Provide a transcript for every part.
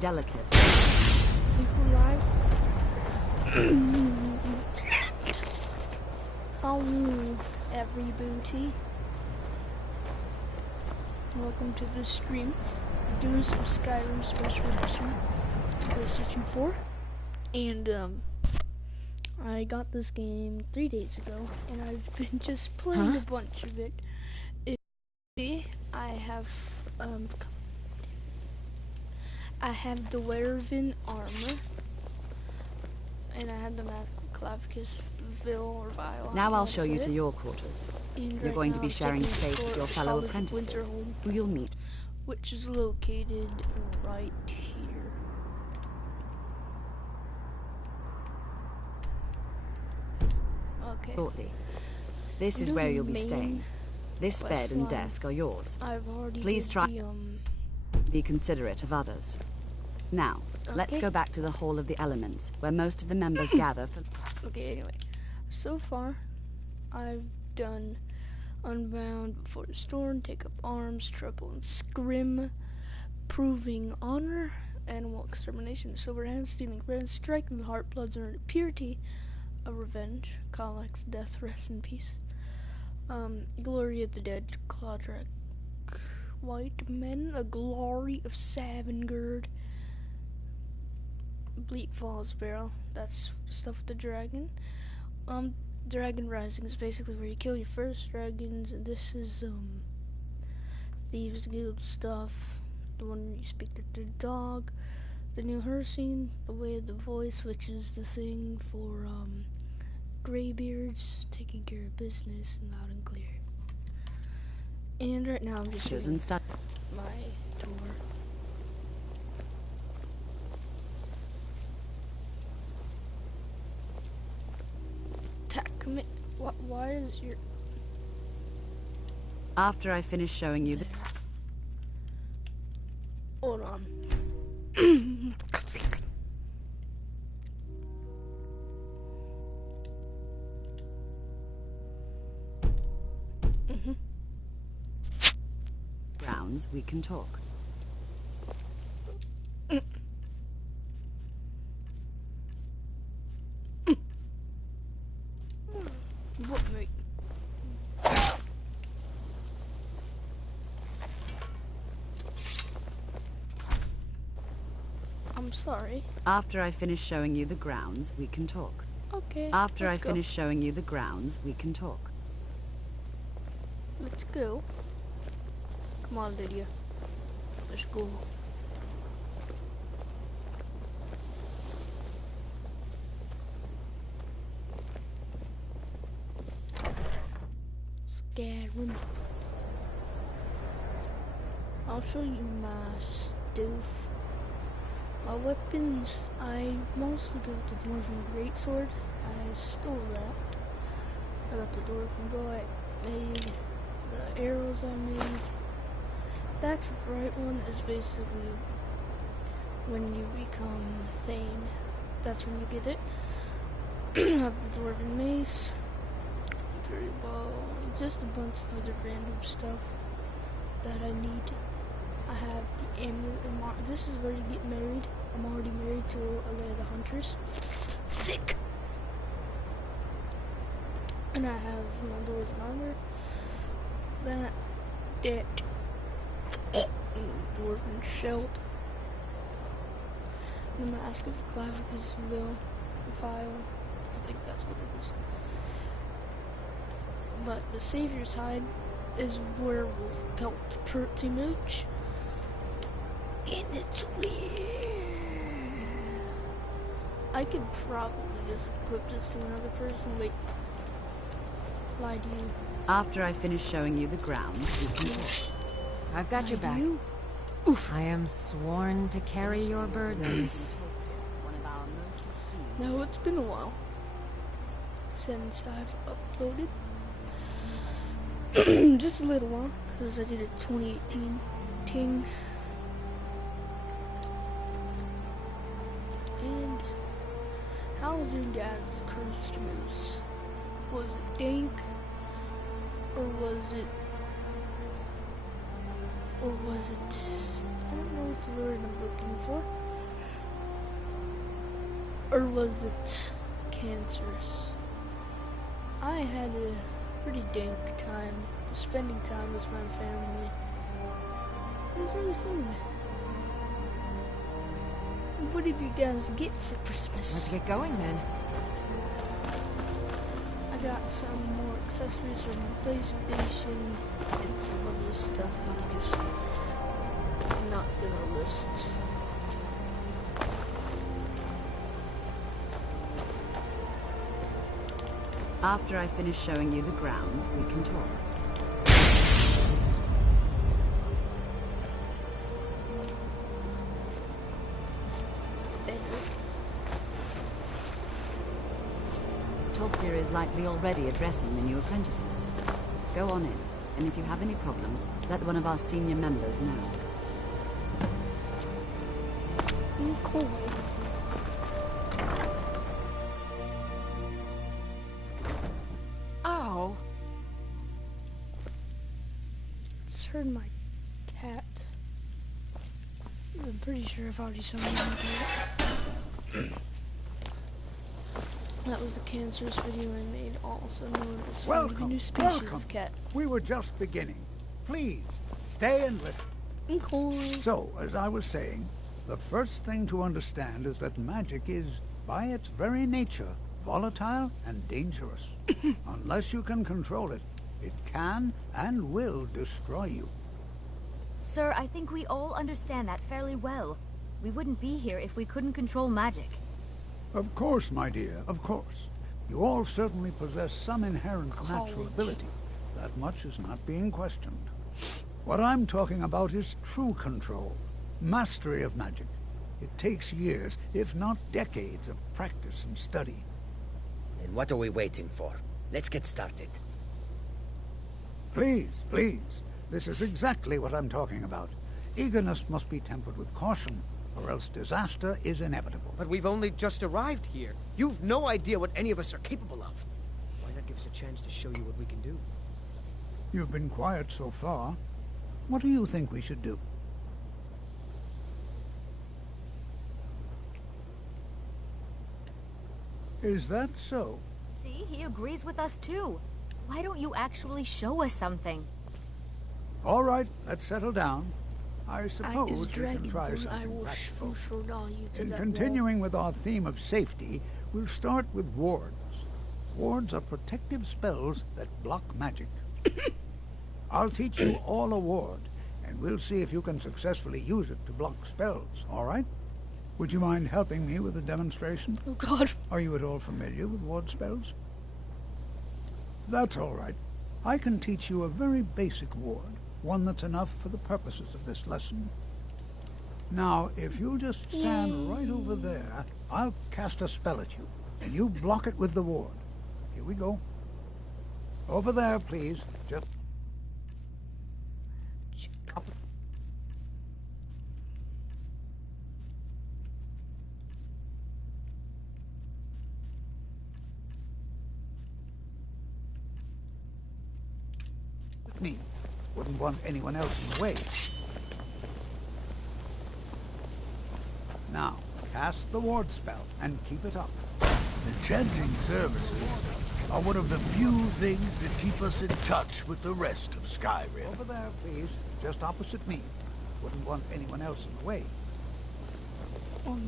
delicate. Think we're live? Hello, everybody. Welcome to the stream. We're doing some Skyrim Special Edition PlayStation 4. And, I got this game 3 days ago, and I've been just playing a bunch of it. I have the Werevin armor, and I have the Mask of Clavicus or Vile. Now I'll show you to your quarters. You're going to be sharing space with your fellow apprentices, who you'll meet. Which is located right here. Okay. Shortly. This is where you'll be staying. This bed and desk are yours. Please try be considerate of others. Now, let's go back to the Hall of the Elements, where most of the members gather for... Okay, anyway. So far, I've done Unbound before the storm, take up arms, trouble and scrim, proving honor, animal extermination, silver hand, stealing bread, striking the heart, bloods earned purity, a revenge, Kalax, death, rest in peace. Glory of the dead, Claudrak, white men, a glory of Savengard, Bleak Falls Barrel, that's stuff with the dragon. Dragon Rising is basically where you kill your first dragons, and this is, Thieves Guild stuff, the one where you speak to the dog, the new Hersine, the Way of the Voice, which is the thing for, Greybeards, taking care of business, loud and clear. And right now I'm just showing my tour. Commit. Why is your... After I finish showing you the... Hold on. Grounds, we can talk. What, mate? I'm sorry. After I finish showing you the grounds, we can talk. Okay. After I finish showing you the grounds, we can talk. Let's go. Come on, Lydia. Let's go. Skyrim. I'll show you my stuff. My weapons, I mostly got the Dwarven Greatsword. I stole that. I got the Dwarven bow I made. The arrows I made. That's a bright one is basically when you become Thane. That's when you get it. I have the Dwarven mace. Very well. Just a bunch of other random stuff that I need. I have the amulet. This is where you get married. I'm already married to Alea the Huntress. Thick! And I have my Dwarven armor. That. Dwarven Shelt. The Mask of Clavicus Vile. I think that's what it is. But the Savior's Hide is werewolf pelt pretty much. And it's weird. I could probably just equip this to another person. Wait. Lie to you. After I finish showing you the grounds, you can talk. I've got your back. Oof. I am sworn to carry your burdens. Now it's been a while since I've uploaded. Just a little while, because I did a 2018 ting. And how was your guys' Christmas? Was it dank? Or was it... I don't know what the word I'm looking for. Or was it cancerous? I had a pretty dank time spending time with my family. It was really fun. What did you guys get for Christmas? Let's get going then. I got some more accessories from PlayStation and some other stuff I'm just not gonna list. After I finish showing you the grounds, we can talk. Tolkien is likely already addressing the new apprentices. Go on in, and if you have any problems, let one of our senior members know. Cool. Oh. Just heard my cat. I'm pretty sure I've already shown you that. That was the cancerous video I made, also known as finding a new species of cat. We were just beginning. Please, stay and listen. Okay. So, as I was saying, the first thing to understand is that magic is, by its very nature, volatile and dangerous. Unless you can control it, it can and will destroy you. Sir, I think we all understand that fairly well. We wouldn't be here if we couldn't control magic. Of course, my dear, of course. You all certainly possess some inherent natural ability. That much is not being questioned. What I'm talking about is true control, mastery of magic. It takes years, if not decades, of practice and study. Then what are we waiting for? Let's get started. Please, please. This is exactly what I'm talking about. Eagerness must be tempered with caution, or else disaster is inevitable. But we've only just arrived here. You've no idea what any of us are capable of. Why not give us a chance to show you what we can do? You've been quiet so far. What do you think we should do? Is that so? See, he agrees with us too. Why don't you actually show us something? All right, let's settle down. I suppose we can try I something will practical. you to In that continuing with our theme of safety, we'll start with wards. Wards are protective spells that block magic. I'll teach you all a ward, and we'll see if you can successfully use it to block spells, all right? Would you mind helping me with a demonstration? Oh God. Are you at all familiar with ward spells? That's all right. I can teach you a very basic ward, one that's enough for the purposes of this lesson. Now, if you'll just stand right over there, I'll cast a spell at you, and you block it with the ward. Here we go. Over there, please. Just... me. Wouldn't want anyone else in the way. Now, cast the ward spell and keep it up. Enchanting services are one of the few things that keep us in touch with the rest of Skyrim. Over there, please. Just opposite me. Wouldn't want anyone else in the way.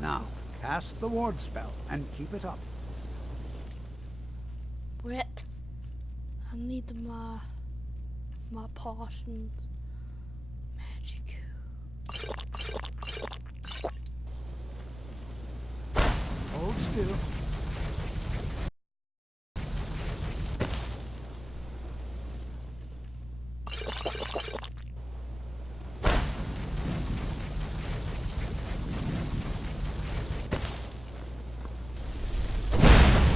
Now, cast the ward spell and keep it up. Wait. I need my potions. Magic. Hold still.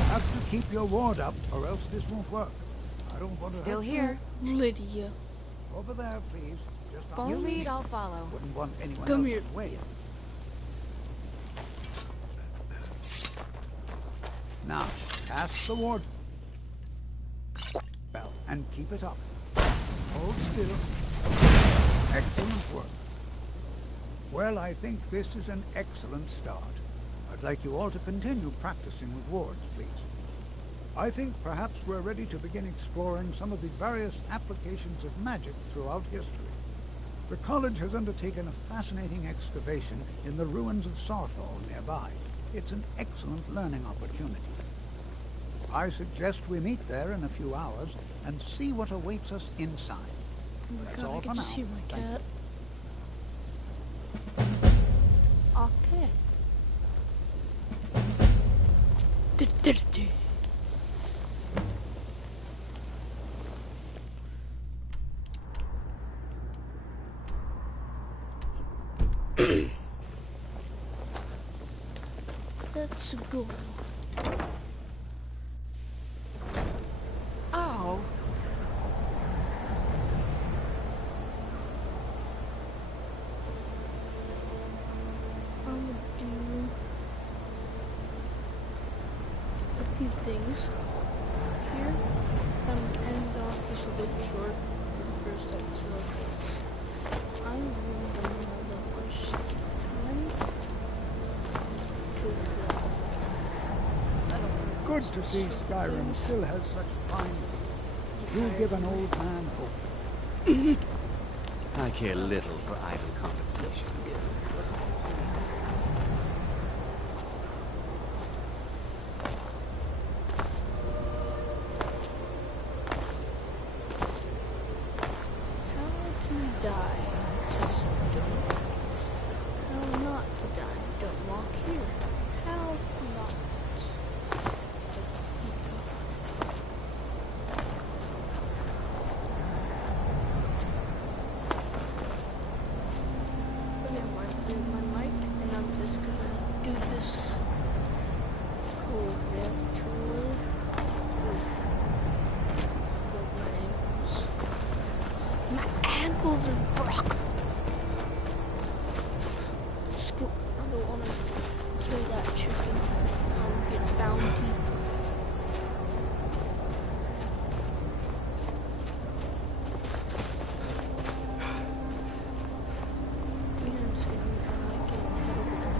Have to keep your ward up, or else this won't work. I don't want to. Still here. Lydia. Over there, please. Just You opposite lead, me. I'll follow. Wouldn't want anyone Come else here. in the way. Now, cast the ward spell and keep it up. Hold still. Excellent work. Well, I think this is an excellent start. I'd like you all to continue practicing with wards, please. I think perhaps we're ready to begin exploring some of the various applications of magic throughout history. The college has undertaken a fascinating excavation in the ruins of Sarthal nearby. It's an excellent learning opportunity. I suggest we meet there in a few hours and see what awaits us inside. Oh my That's god, all I for can now. just hear my Thank cat. Okay. Let's go. Oh, I'm gonna do a few things here. I'm gonna end off this a bit short for the first episode because I really don't have that much time. Because I don't know. Good to see Skyrim still has such fine... You give an old man hope. I care little for idle conversation. How to die? Just don't. How not to die? Don't walk here. How not? Oh God. Put in my mic, and I'm just gonna do this correctly. My ankles are broken. Screw. I don't want to kill that chicken. I'll get bounty. Yeah, I'm just gonna move my mic and head over there.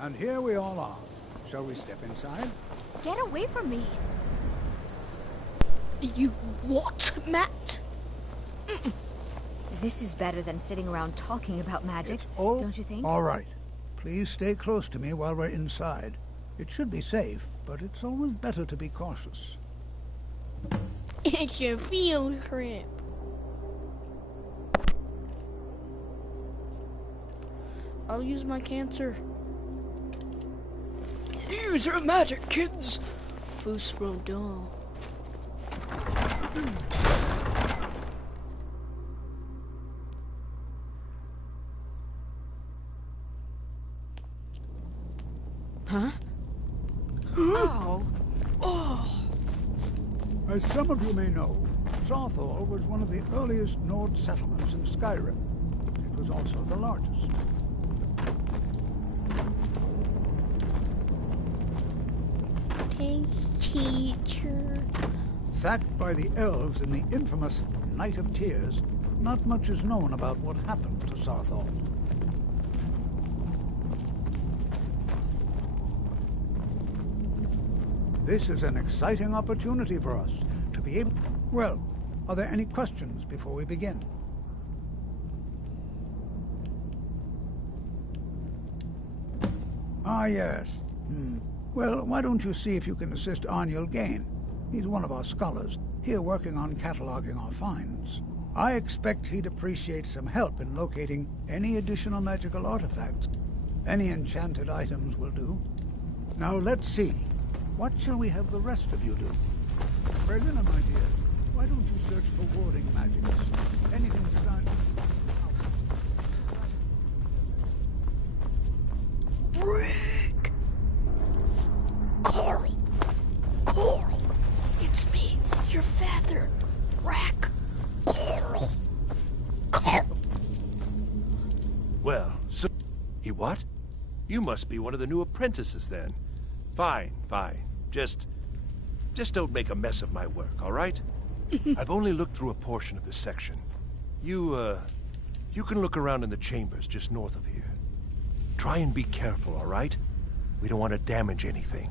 And here we all are. Shall we step inside? Get away from me! You what, Matt? This is better than sitting around talking about magic, It's all... don't you think? All right. Please stay close to me while we're inside. It should be safe, but it's always better to be cautious. It's your field trip. I'll use my cancer. Use your magic, kids! Fusro doll. As some of you may know, Southall was one of the earliest Nord settlements in Skyrim. It was also the largest. Thanks, teacher. Sacked by the elves in the infamous Night of Tears, not much is known about what happened to Southall. This is an exciting opportunity for us to be able... Well, are there any questions before we begin? Ah, yes. Well, why don't you see if you can assist Arniel Gain? He's one of our scholars, here working on cataloging our finds. I expect he'd appreciate some help in locating any additional magical artifacts. Any enchanted items will do. Now let's see. What shall we have the rest of you do? Berlina, my dear, why don't you search for warding magics? Anything designed... Rick! Coral! Coral! It's me, your father, Rack. Coral! Coral! Well, so... He what? You must be one of the new apprentices, then. Fine, fine. Just don't make a mess of my work, all right? I've only looked through a portion of this section. You can look around in the chambers just north of here. Try and be careful, all right? We don't want to damage anything.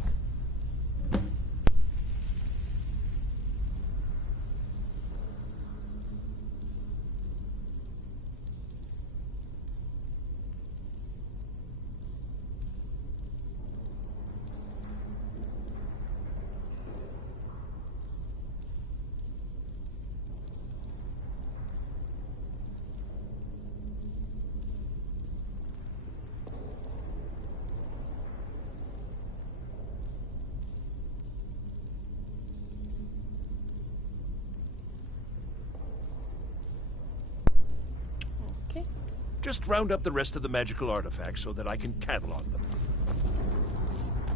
Just round up the rest of the magical artifacts so that I can catalog them.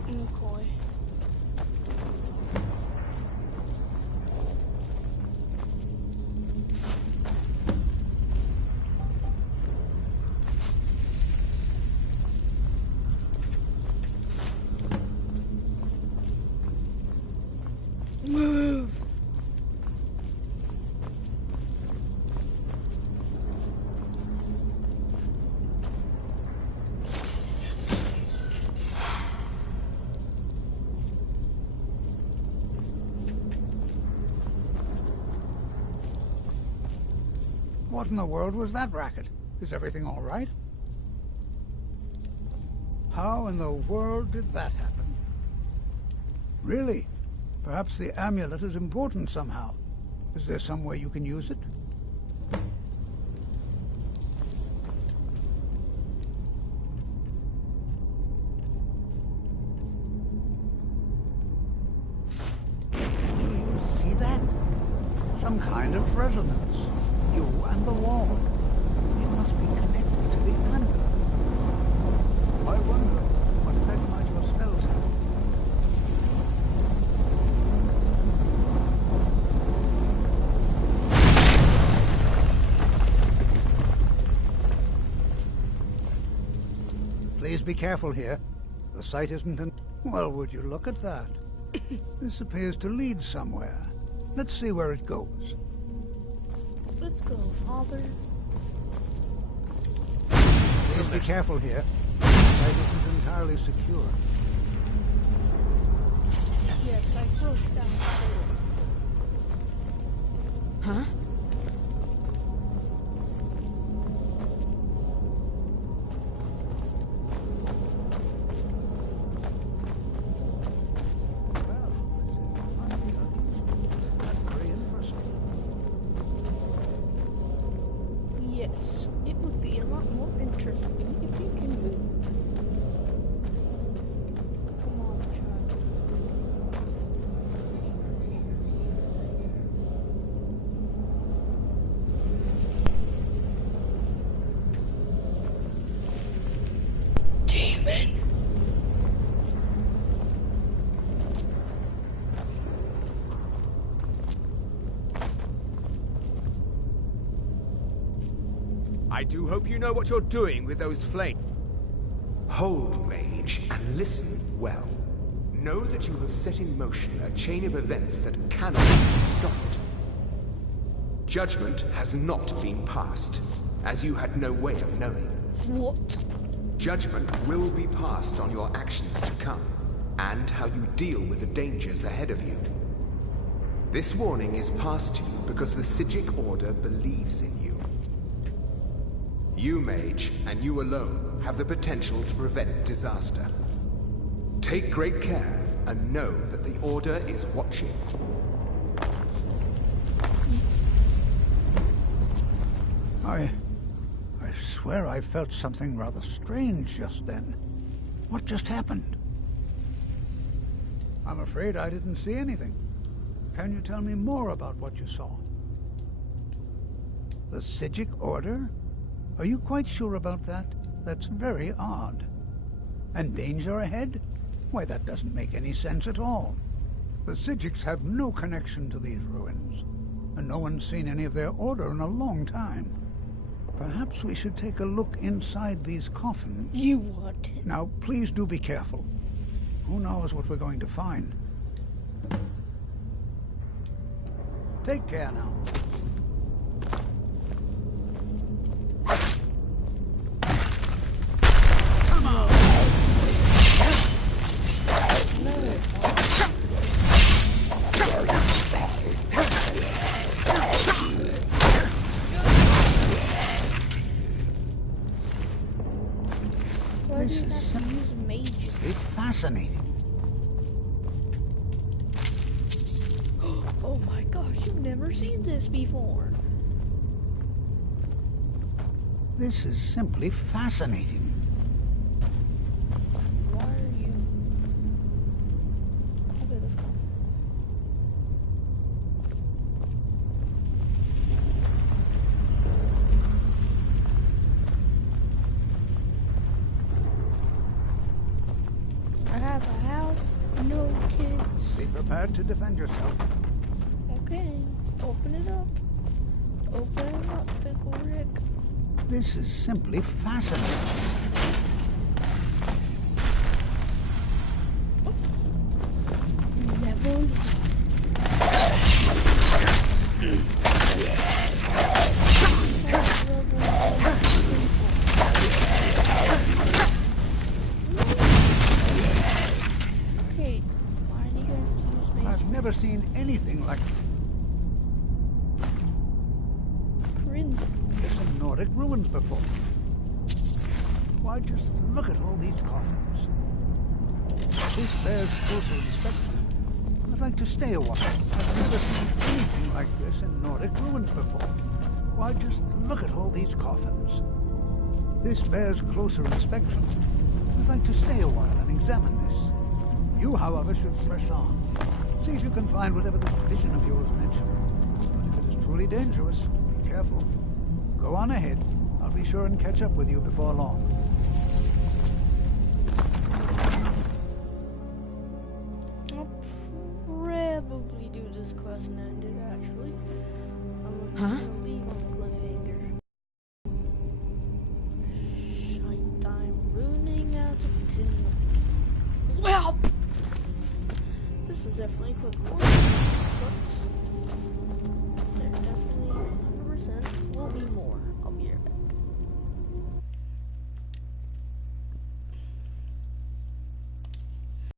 Okay. Move! What in the world was that racket? Is everything all right? How in the world did that happen? Really? Perhaps the amulet is important somehow. Is there some way you can use it? Do you see that? Some kind of resonance. You and the wall. You must be connected to the amulet. I wonder what effect might your spells have. Please be careful here. The site isn't an... Well, would you look at that? This appears to lead somewhere. Let's see where it goes. Let's go, Father. Please be careful here. The site isn't entirely secure. Yes, I broke down the door. Huh? Yes, it would be a lot more interesting if you can move. Come on, child. Demon! I do hope you know what you're doing with those flames. Hold, mage, and listen well. Know that you have set in motion a chain of events that cannot be stopped. Judgment has not been passed, as you had no way of knowing. What? Judgment will be passed on your actions to come, and how you deal with the dangers ahead of you. This warning is passed to you because the Psijic Order believes in you. You, mage, and you alone, have the potential to prevent disaster. Take great care, and know that the Order is watching. I swear I felt something rather strange just then. What just happened? I'm afraid I didn't see anything. Can you tell me more about what you saw? The Psijic Order? Are you quite sure about that? That's very odd. And danger ahead? Why, that doesn't make any sense at all. The Psijics have no connection to these ruins, and no one's seen any of their order in a long time. Perhaps we should take a look inside these coffins. You what? Now, please do be careful. Who knows what we're going to find? Take care now. This is simply fascinating. Oh my gosh, you've never seen this before. This is simply fascinating. Why are you... How did this go? I have a house, no kids. Be prepared to defend yourself. Okay, open it up. Open it up, Pickle Rick. This is simply fascinating. Never. Okay, why do you have to use me? I've never seen anything like this in Nordic ruins before. Why, just look at all these coffins. This bears closer inspection. I'd like to stay a while. I've never seen anything like this in Nordic ruins before. Why, just look at all these coffins. This bears closer inspection. I'd like to stay a while and examine this. You, however, should press on. See if you can find whatever this vision of yours mentioned. But if it is truly dangerous, be careful. Go on ahead. I'll be sure and catch up with you before long. I'll probably do this quest and end it, actually. I'm gonna leave on a cliffhanger. Shite time ruining out of tin. Well, this was definitely a quick course, but there definitely 100% will be more.